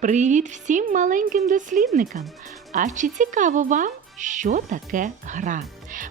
Привіт всім маленьким дослідникам! А чи цікаво вам, що таке гра?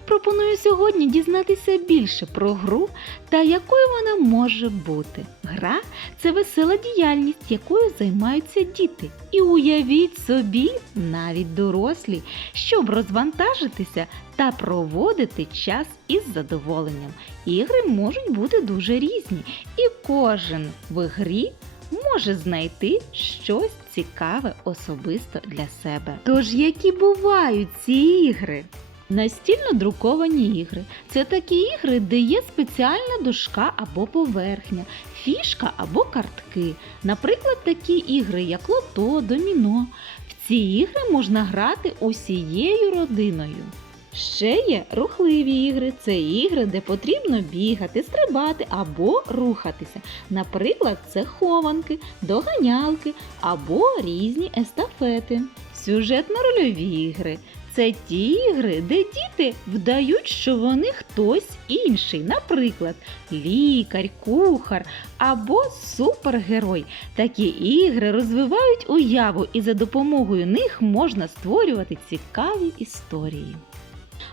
Пропоную сьогодні дізнатися більше про гру та якою вона може бути. Гра це весела діяльність, якою займаються діти. І уявіть собі, навіть дорослі, щоб розвантажитися та проводити час із задоволенням. Ігри можуть бути дуже різні, і кожен в грі може знайти щось цікаве особисто для себе. Тож, які бувають ці ігри? Настільно друковані ігри це такі ігри, де є спеціальна дошка або поверхня, фішка або картки. Наприклад, такі ігри, як лото, доміно. В ці ігри можна грати усією родиною. Ще є рухливі ігри. Це ігри, де потрібно бігати, стрибати або рухатися. Наприклад, це хованки, доганялки або різні естафети. Сюжетно-рольові ігри. Це ті ігри, де діти вдають, що вони хтось інший, наприклад, лікар, кухар або супергерой. Такі ігри розвивають уяву, і за допомогою них можна створювати цікаві історії.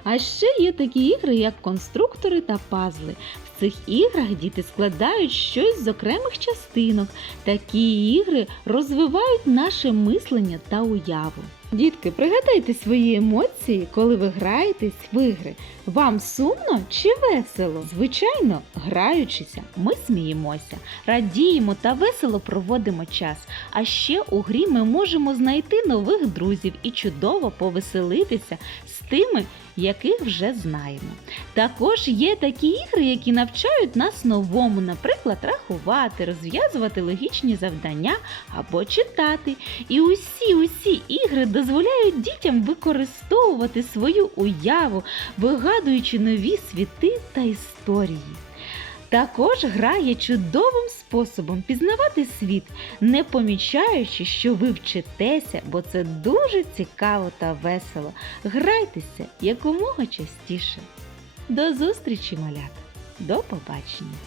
А ще є такі ігри, як конструктори та пазли. В цих іграх діти складають щось з окремих частинок. Такі ігри розвивають наше мислення та уяву. Дітки, пригадайте свої емоції, коли ви граєтесь в ігри. Вам сумно чи весело? Звичайно, граючися, ми сміємося, радіємо та весело проводимо час. А ще у грі ми можемо знайти нових друзів і чудово повеселитися з тими, яких вже знаємо. Також є такі ігри, які навчають нас новому, наприклад, рахувати, розв'язувати логічні завдання або читати. І усі усі ігри дозволяють дітям використовувати свою уяву, вигадуючи нові світи та історії. Також гра є чудовим способом пізнавати світ, не помічаючи, що ви вчитеся, бо це дуже цікаво та весело. Грайтеся якомога частіше. До зустрічі, малята! До побачення!